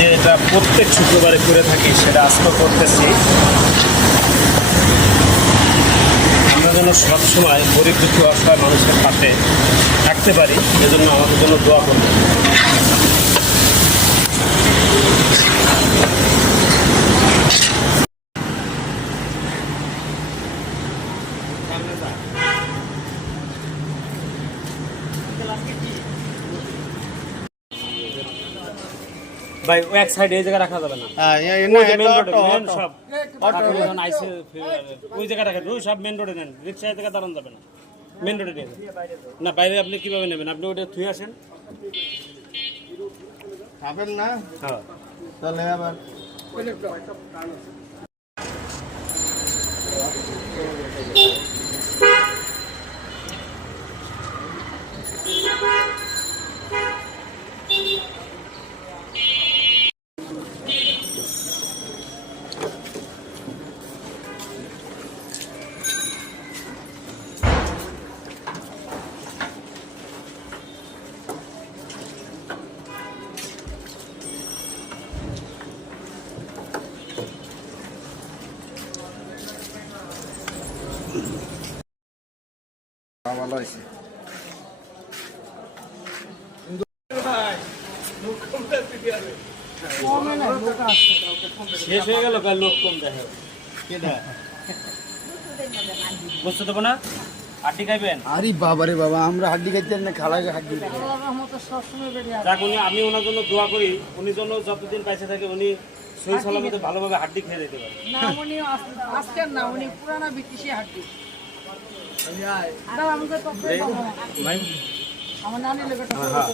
যে এটা প্রত্যেক শুক্রবারে করে থাকি সেটা আজকে করতেছি। আমরা যেন সবসময় গরিব দুঃখী অসহায় মানুষের পাশে থাকতে পারি, এজন্য আমাদের জন্য দোয়া করবেন। ভাই এক সাইডে এই জায়গা রাখা যাবে না, ওই জায়গা রাখেন, ওই সব মেন রোডে নেন, রিক্সায় জায়গা দাঁড়ানো যাবে না, মেন রোডে নিয়ে না। বাইরে আপনি কিভাবে নেবেন? আপনি ওটা থুয়ে আসেন, খাবেন না? হ্যাঁ তাহলে আবার ভালো হয়েছে। শেষ হয়ে গেল, কাল লোক কম দেখে বুঝতে দেবো না। হাড্ডি খাইবেন? আরে বাবা রে বাবা, আমরা হাড্ডি খাইতে না, খালাই হাড্ডি। যাক, আমি ওনার জন্য দোয়া করি, উনি জন্য যতদিন পাইছে থাকে উনি সহি সালামতে ভালোভাবে হাড্ডি খেয়ে দিতে পারে। না উনি আজকের না, উনি পুরানা ব্রিটিশি হাড্ডি। দাও আমাকে তো ভাই আমার নানি লেগে হ্যাঁ,